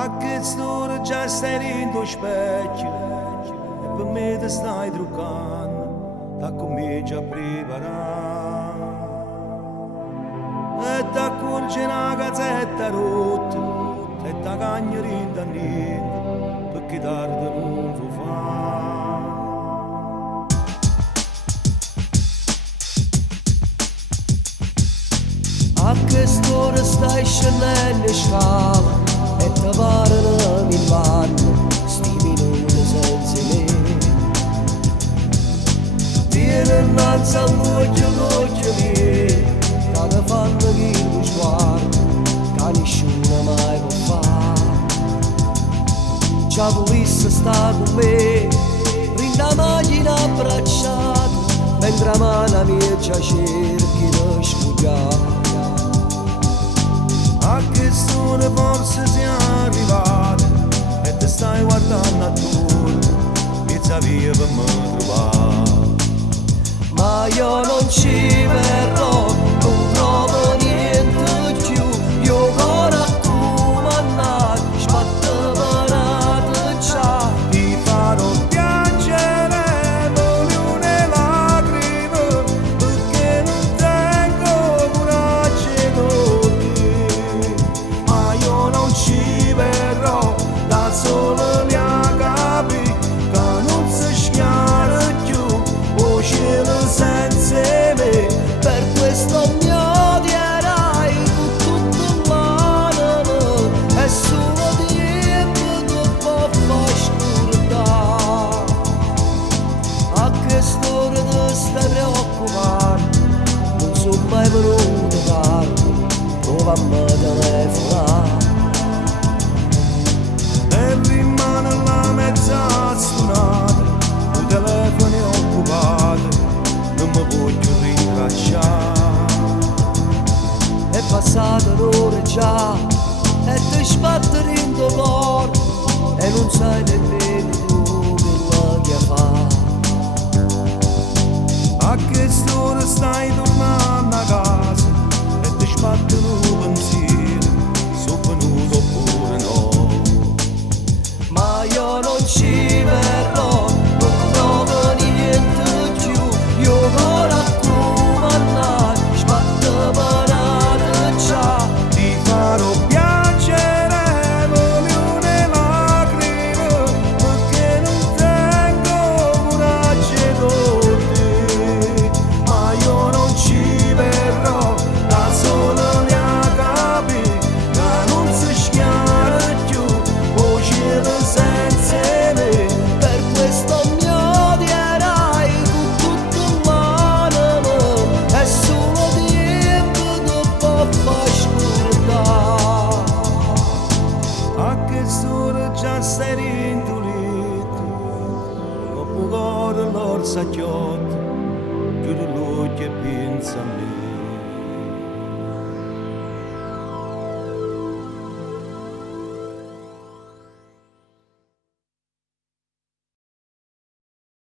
A quest'ora già stai rindo specchio e per me ti stai truccando, da cominci a preparare. E ti accorgi una cazzetta rotta e ti cagni rinda niente, perché tardi non lo fa. A quest'ora stai scendendo in scala e ti parano mill'anni, sti minuti senza me. Tieni innanzi all'occhio l'occhio mio, che ti fanno che lo sguardo, che nessuno mai può fare. Ci volesse sta con me, rinda macchina abbracciata, mentre la mano mia già cerchi di sfugare. A quest'ora forse siamo arrivati e ti stai guardando attorno, pizza via per me trovare. Ma io non ci verrò, non trovo niente più, io cuore accomandato, sbatto parato già. Ti farò piangere con le lacrime, perché non tengo coraggio con te. Ma io non ci verrò, da solo li capi, che non si schiara più, o cielo senza me. Per questo mi odierai con tutto l'animo, è solo tempo che può far scordare. A quest'ora ti stai preoccupando, non sono mai venuto tardi, prova a me telefonare. E rimane la mezza stonata, il telefono è occupato, non mi voglio rintracciare. È passata un'ora già e ti sbatte in tuo cuore e non sai nemmeno tu che fa. A quest'ora stai tornando a casa e ti sbattono un pensiero, sono venuto oppure no. Ma io non ci verrò, non trovo niente più, io cuore accomandato, sbatto parato già. Ti farò piangere con le lacrime, perché non tengo coraggio con te. Ma io non ci verrò, da solo li capi, che non si schiara più, o cielo senza me. Per questo mi odierai con tutto l'animo, è solo tempo che può far scordare. A quest'ora già stai rintulito, dopo cuore l'orsa chiotto, chiudi l'occhio e pensa a me.